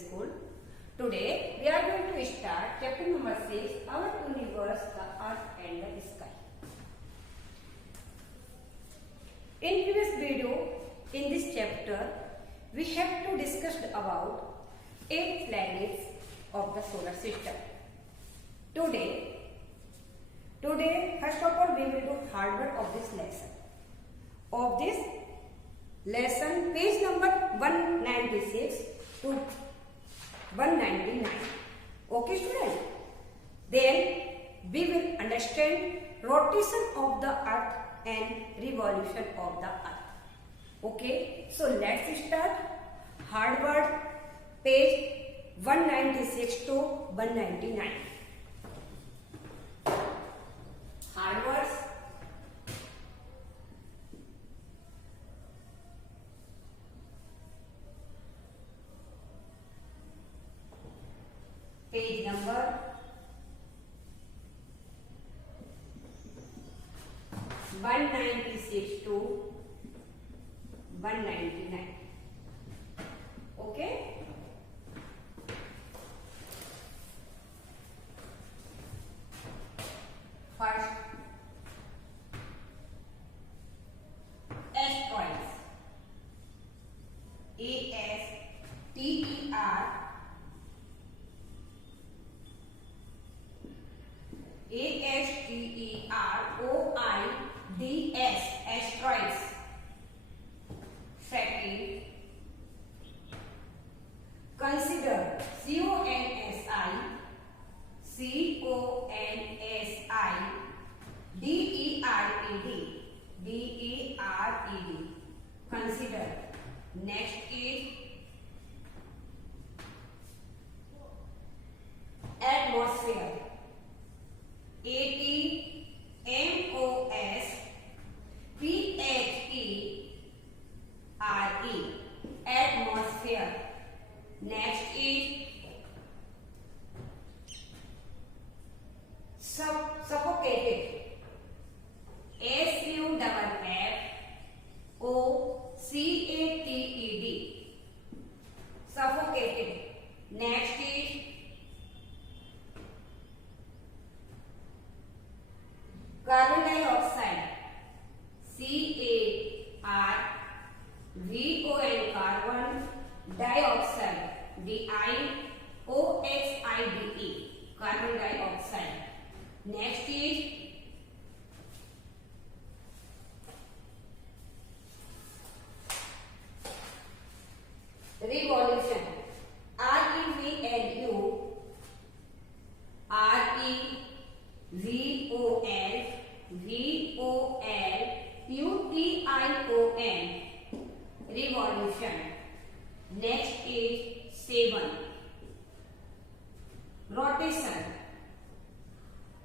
School. Today we are going to start chapter number 6, Our Universe, the Earth and the Sky. In previous video, in this chapter, we have to discuss about 8 planets of the solar system. Today, first of all, we will do hard work of this lesson. Of this lesson, page number 196 to 199. Okay, students? Then we will understand rotation of the earth and revolution of the earth. Okay, so let's start. Hard work, page 196 to 199. Hard words. Page number 196 to 199. Okay. First, asteroids. Asteroids, asteroids. Second, consider, CONSIDERED. Consider. Next is atmosphere. ATMOSPHERE. Atmosphere. Next is suffocated. SUFFOCATED. Suffocated. Next is carbon dioxide. CARVON, carbon dioxide. DIOXIDE, carbon dioxide. Next is revolution. REVOLUTION. Revolution. Next is 7. Rotation.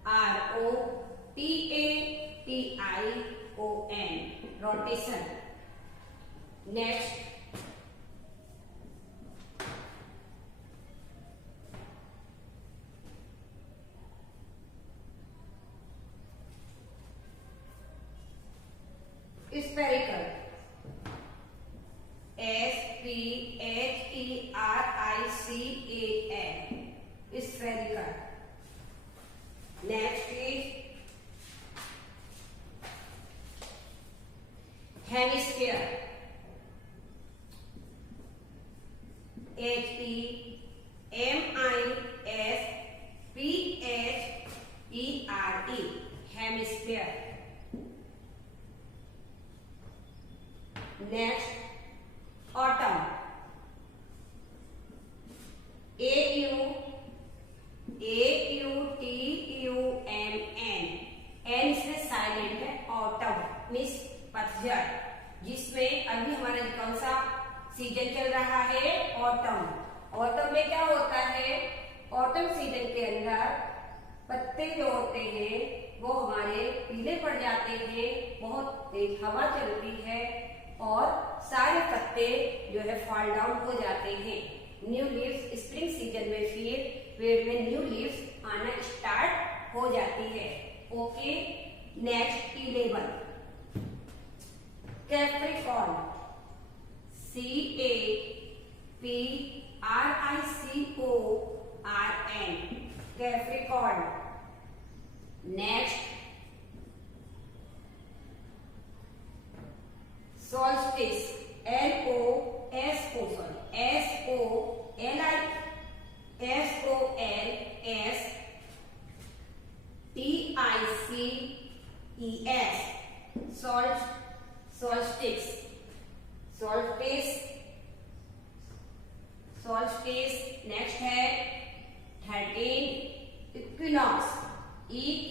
ROTATION. Rotation. Next, spherical. SPHERICAL. Spherical. Next is hemisphere. HEMISPHERE. Hemisphere. Next, autumn. AUTUMN. N इसमें साइलेंट है. Autumn means पतझड़, जिसमें अभी हमारा कौन सा सीजन चल रहा है? ऑटम. ऑटम में क्या होता है? ऑटम सीजन के अंदर पत्ते जो होते हैं वो हमारे पीले पड़ जाते हैं, बहुत तेज हवा चलती है और सारे पत्ते जो है फॉल डाउन हो जाते हैं. न्यू लीव्स स्प्रिंग सीजन में फिर पेड़ में न्यू लीव्स आना स्टार्ट हो जाती है. Okay. Next 11 Capricorn. CAPRICORN. Ricorn, Capricorn. Next, solstice, solstice, solstice. Next है 13 equinox, EQUINOX,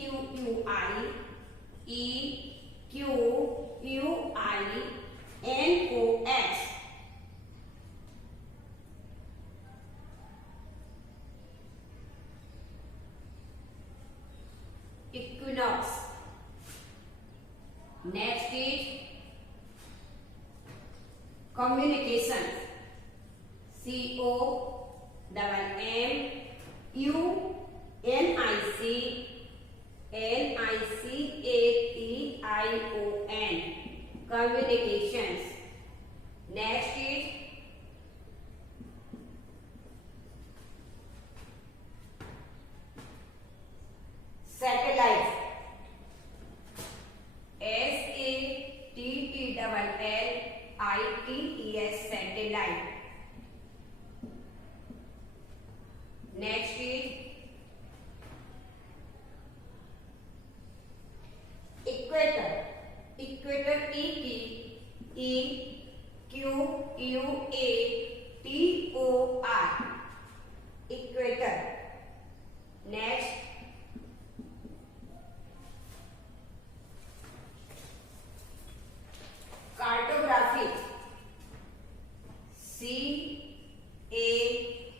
equinox. Next is communication, COMMUNICATION, communications. Next is satellite, SATTLLITES, satellite. Next is equator, EQUATOR, equator. Next, cartography,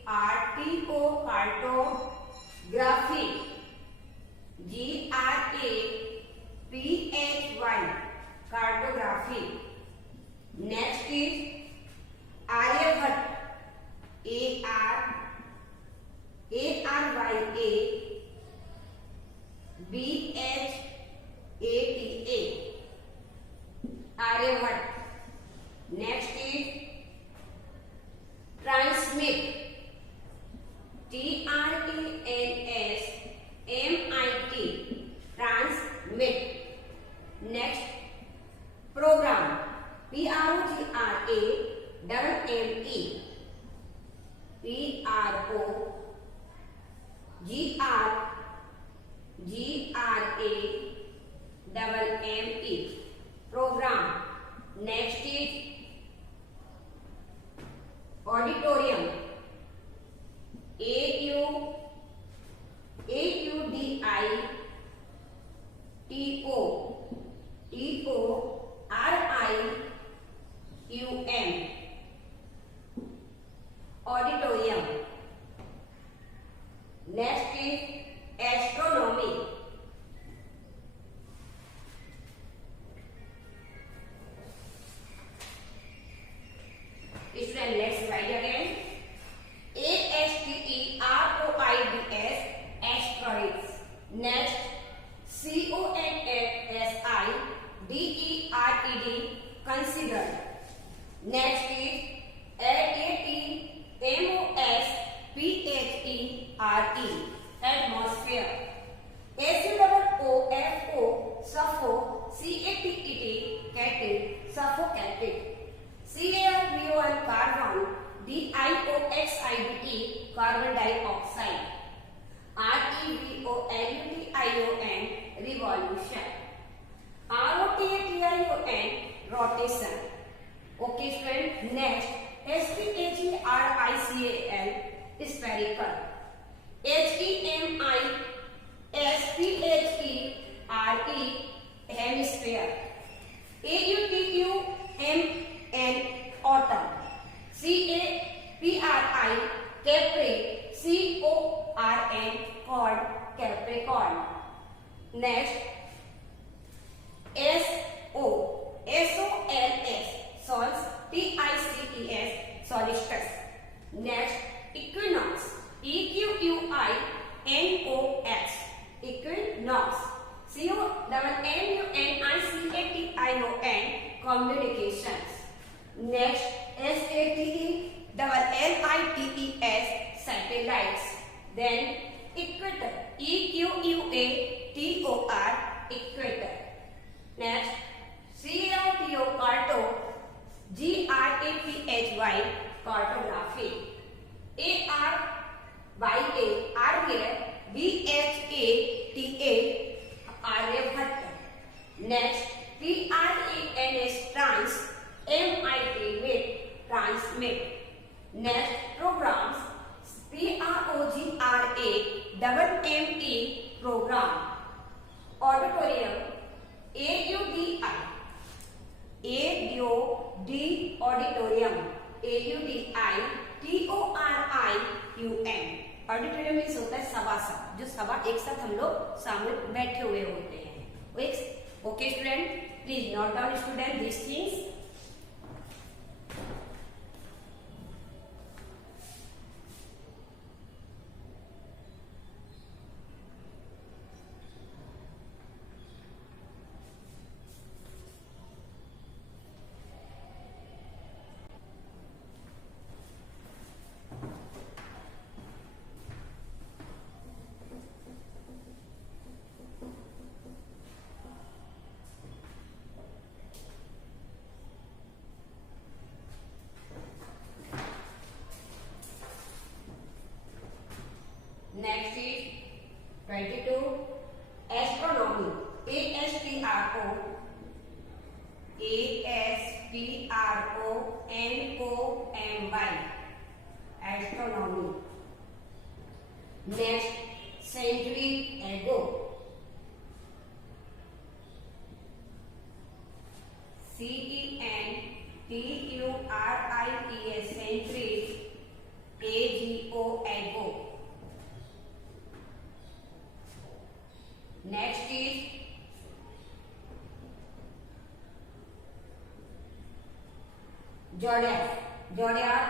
CARTO, cartography, GRAPHY, cartography. Next is Aryabhat, ARYABHATA, Aryabhat. Next is transmit, TRANSMIT, transmit. Next, program, PROGRAMME, PROGRAMME, program. Next is auditorium, AUDITORIUM, auditorium. Next is astronomy, student, let's write again. ASTEROIDS, asteroids. Next, CONSIDERED, consider. Next is ATMOSPHERE, atmosphere. SUFFO, suffocated, suffocated. CARBON, carbon. DIOXIDE, carbon dioxide. REVOLUTION, revolution. ROTATION, rotation. Okay, friend. Next, SPHERICAL, spherical. HEMISPHERE, hemisphere. AUTUMN, autumn. CAPRI, Capri. CORN, cord, Capricorn. Next, SOLS, sols. TICES, solstice. Next, equinox, EQUINOX, equinox. COMMUNICATION, communications. Next, SATELLITE, Then equator, EQUATOR, equator. Next, CARTO, GRAPHY, cartography. ARYA, BHATA, Aryabhatta. Next, TRANS, trans, MIT, mit, transmit. Next, programs, PROGRAMME, program. Auditorium, AUDI, auditorium, AUDITORIUM. Auditorium means होता है सभासद, जो सभा एक साथ हम लोग सामने बैठे हुए होते हैं. Okay student, please note down student this things. Next is 22, astronomy, ASTRONOMY, astronomy. Next, century ago, CENTURIES, century, AGO. Next is zodiac, ZODIAC.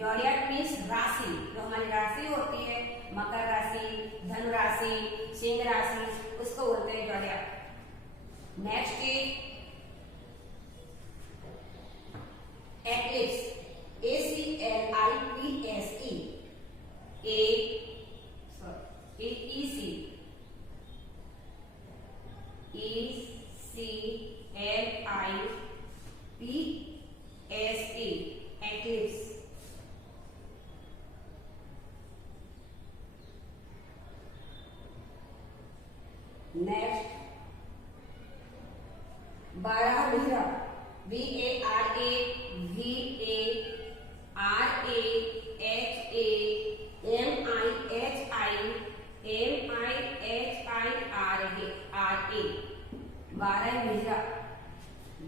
Zodiac means राशि, जो हमारी राशि होती है, मकर राशि, धनु राशि, सिंह राशि, उसको बोलते हैं zodiac. Next is eclipse, ACLIPSE, eclipse. Next, Baraha,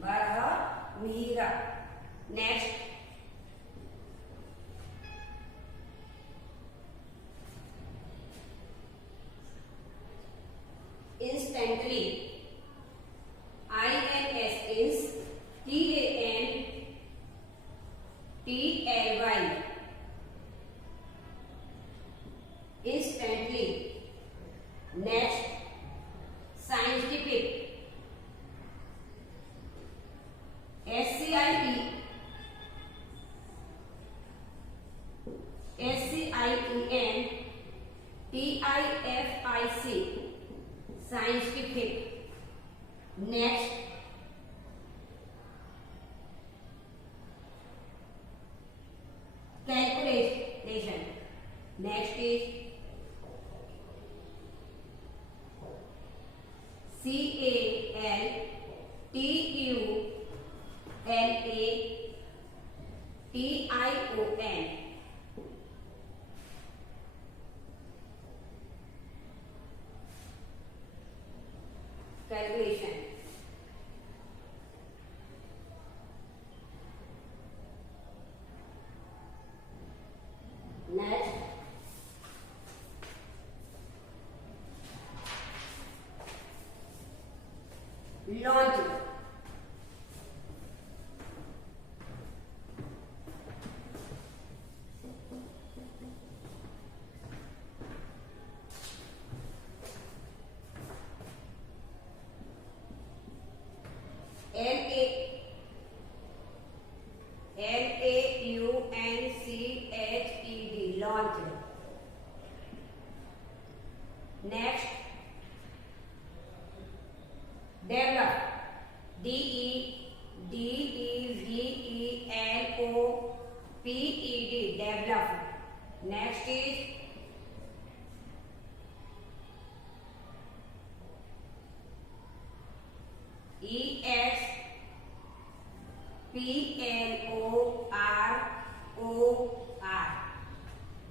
Barahmira. Next, instantly, INS, TANTLY, instantly. Next, scientific, SCIENTIFIC, scientific. Next, calculation. Next is CALTULATION. Calculation. Next, launch. CHED, launched. Next, develop, DEVELOPED, develop. Next is EXPLOROR,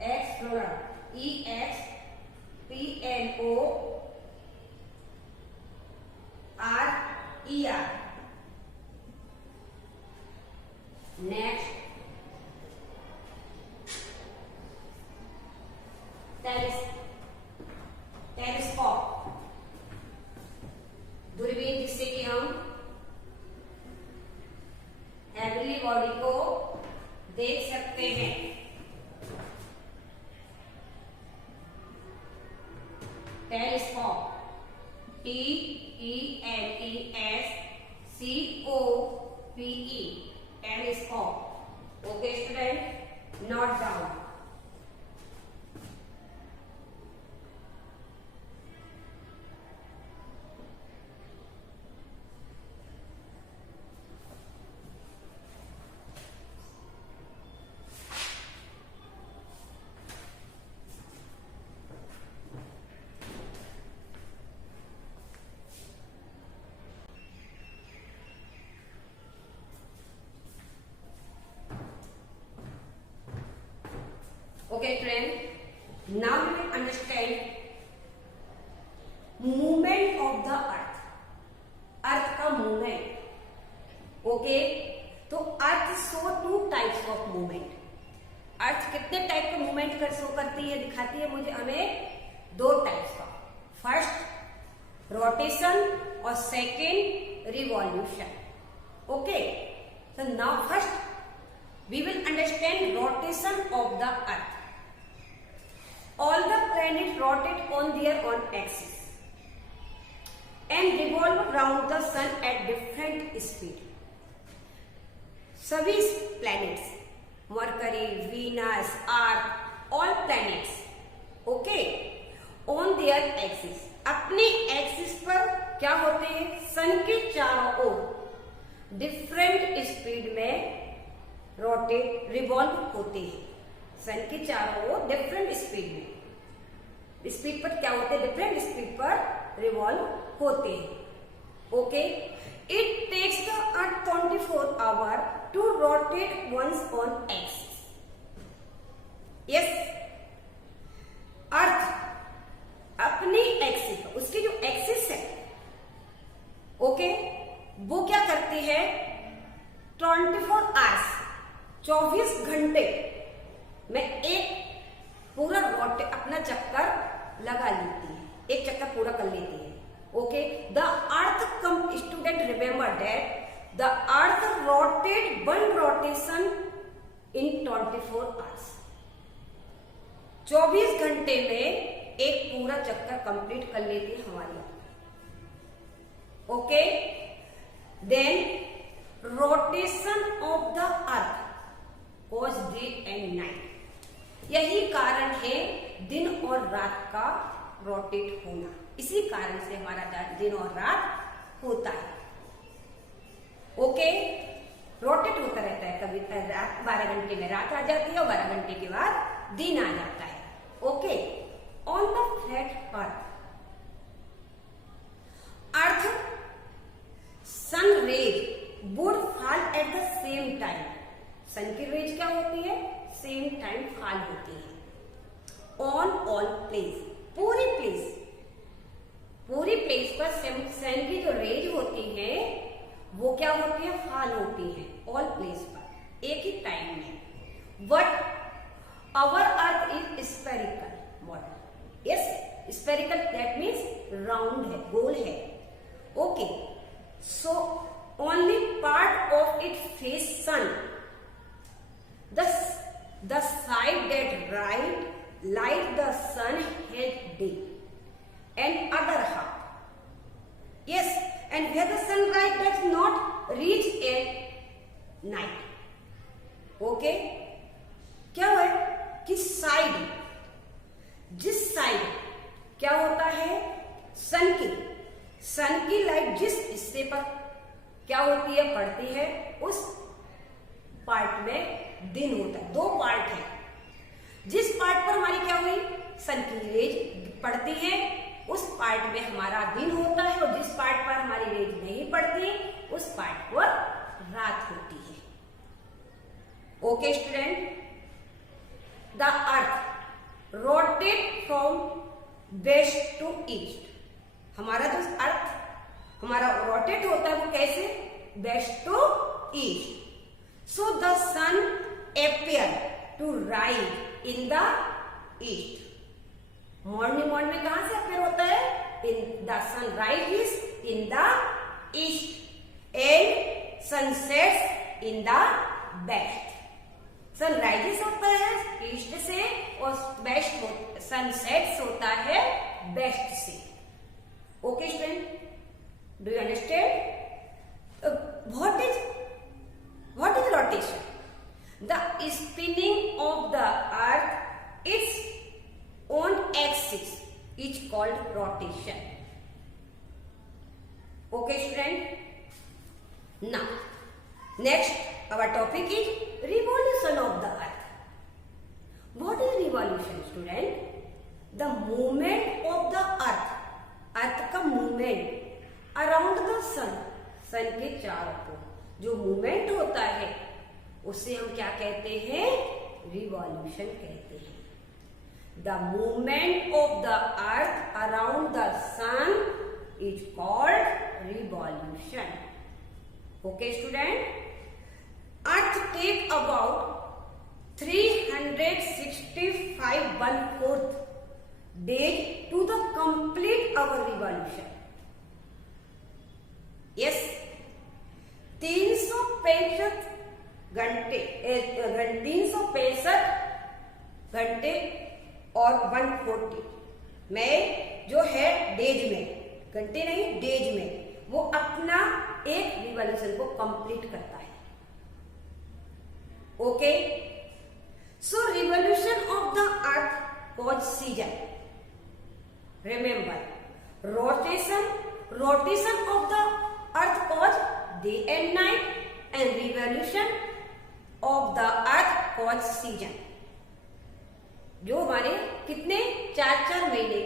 explorer, EXPLORER. Next, telescope, दूरबीन, जिससे कि हम heavenly body को देख सकते हैं। Telescope, TELESCOPE, telescope. Okay student, note down. Okay friend, now we will understand movement of the earth, अर्थ का movement. Okay, तो अर्थ शो 2 टाइप्स ऑफ मूवमेंट। अर्थ कितने टाइप का मूवमेंट शो करती है, दिखाती है मुझे हमें 2 टाइप्स का। फर्स्ट रोटेशन और second revolution. Okay, so now first we will understand rotation of the earth. All the planets rotate on their own axis and revolve around the sun at different speed. सभी planets, Mercury, Venus, Earth, all planets, okay, on their axis, अपने एक्सिस पर क्या होते हैं, सन के चारों ओर different speed में rotate revolve होते हैं। सन के चारों ओर डिफरेंट स्पीड में, स्पीड पर क्या होते हैं, डिफरेंट स्पीड पर रिवॉल्व होते हैं। Okay, it takes the earth 24 hour to rotate once on axis. Yes, earth अपनी एक्सिस, उसकी जो एक्सिस है, ओके, वो क्या करती है, 24 आवर्स, 24 घंटे में एक पूरा रोटे अपना चक्कर लगा लेती है, एक चक्कर पूरा कर लेती है। Okay, the earth student remember that the earth rotate 1 रोटेशन इन 24 आवर्स। 24 घंटे में एक पूरा चक्कर कंप्लीट कर लेती है हमारी। Okay, then rotation of the earth cause day and night. यही कारण है दिन और रात का रोटेट होना, इसी कारण से हमारा दिन और रात होता है। ओके, रोटेट होता रहता है, कभी रात 12 घंटे में रात आ जाती है और 12 घंटे के बाद दिन आ जाता है। Okay, on the flat earth sun rays would fall at the same time. Sun की रेज क्या होती है, सेम टाइम फॉल होती है ऑन ऑल प्लेस, पूरी प्लेस पर सन की जो रेज होती है वो क्या होती है, फॉल होती है ऑल प्लेस पर एक ही टाइम में। But our earth is spherical model. Yes, spherical that means round है, गोल है। Okay, so only part of it face sun, the side that light the sun has day, and other half, yes, and where the sunlight does not reach at night. Okay, क्या हुआ है कि साइड, जिस साइड क्या होता है, सन की लाइट जिस हिस्से पर क्या होती है, पड़ती है, उस पार्ट में दिन होता है। दो पार्ट है, जिस पार्ट पर हमारी क्या हुई, सन की रेज पड़ती है, उस पार्ट में हमारा दिन होता है, और जिस पार्ट पर हमारी रेज नहीं पड़ती उस पार्ट पर रात होती है। Okay student, the earth rotate from west to east. हमारा जो अर्थ हमारा रोटेट होता है वो कैसे, west to east. So the sun appear to rise in the east. Morning में कहां से अपेयर होता है, in the sun rise in the east and sunsets in the west. Sunrises होता है ईस्ट से और वेस्ट सनसेट्स होता है वेस्ट से। Okay student, do you understand? What is rotation? The spinning of the earth its own axis is called rotation. Okay student, now next our topic is revolution of the earth. What is revolution student? The movement of the earth का movement around the sun, sun के चारों ओर जो movement होता है उसे हम क्या कहते हैं, revolution कहते हैं। The movement of the earth around the sun is called revolution. Okay student, Earth take about 365 1/4 days to the complete our revolution. Yes, 365 घंटे और 140 में जो है डेज में, घंटे नहीं डेज में, वो अपना एक रिवॉल्यूशन को कंप्लीट करता है। Okay, so revolution of the earth cause season. Remember, rotation of the earth cause day and night, and revolution of the earth cause season. जो हमारे कितने 4 महीने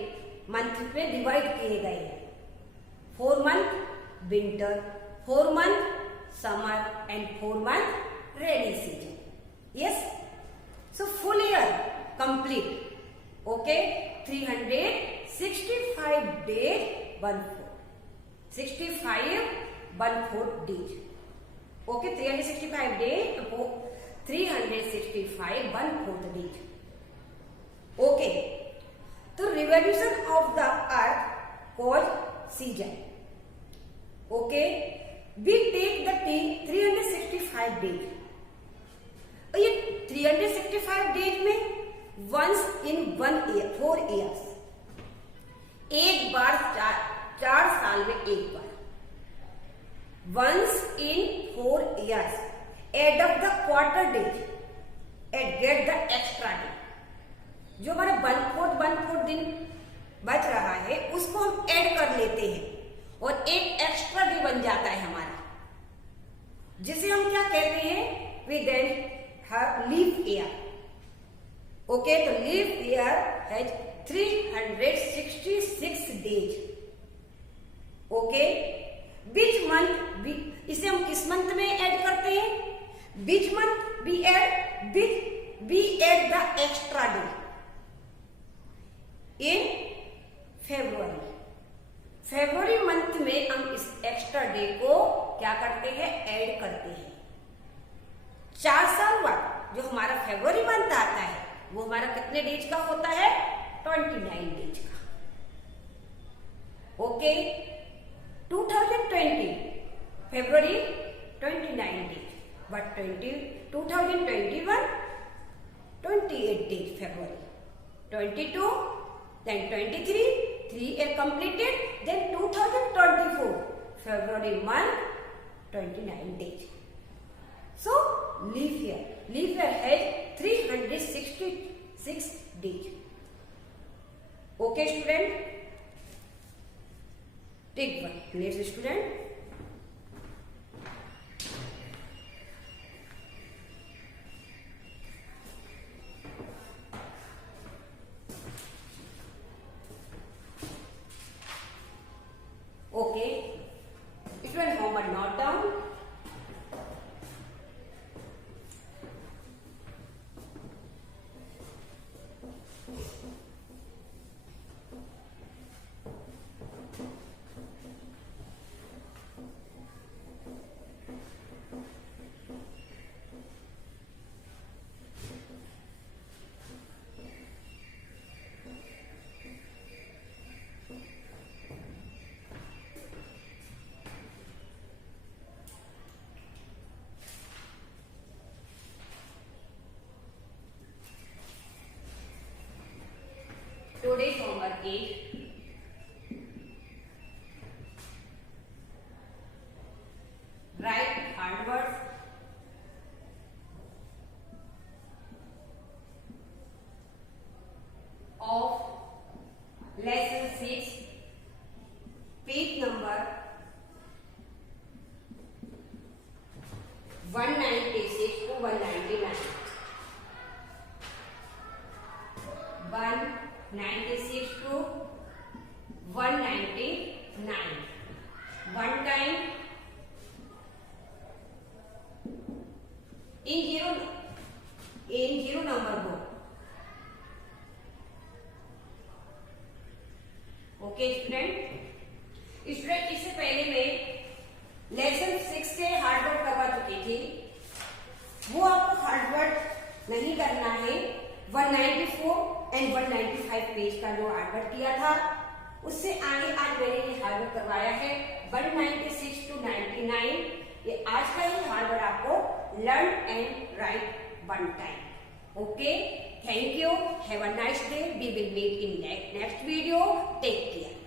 मंथ में डिवाइड किए गए हैं। 4 month winter, 4 month summer and 4 month rainy season. Yes, so full year complete. Okay, 365 days 1/4, 65 1/4 days. Okay, 365 days, 365 1/4 days. Okay, तो revolution of the earth cause season. Okay, we take the 365 days. ये 365 डेज में वंस इन 1 ईयर 4 ईयर्स, एक बार 4 साल में एक बार, once in 4 years add up the quarter days and get the extra day. जो हमारा 1/4 दिन बच रहा है उसको हम ऐड कर लेते हैं और एक एक्स्ट्रा डे बन जाता है हमारा, जिसे हम क्या कहते हैं, we then leap year. Okay, तो leap year has 366 days. Okay, which month, इसे हम किस मंथ में ऐड करते हैं, which month we add the extra day in February month में हम इस एक्स्ट्रा डे को क्या करते हैं, ऐड करते हैं। 4 साल बाद जो हमारा फरवरी मंथ आता है वो हमारा कितने डेज का होता है, 29 डेज का। ओके, 2020 फरवरी 29 डेज, बट 2021 28 डेज फरवरी, 22 then 23 3 year completed, then 2024 February month 29 days. So leap year has is write hard words of lesson 6, page number 196 to 199. 196 to 199. One time in zero number book. Okay student, इससे पहले मैं लेसन 6 से हार्डवर्क करवा चुकी थी, वो आपको हार्डवर्क नहीं करना है। 194 एंड 195 पेज का जो हार्डवर्क किया था उससे आगे आज मैंने ये हार्डवर्क करवाया है 196 to 99। ये आज का ही हार्डवर्क आपको learn and right one time. Okay, thank you, have a nice day, we will meet in next video, take care।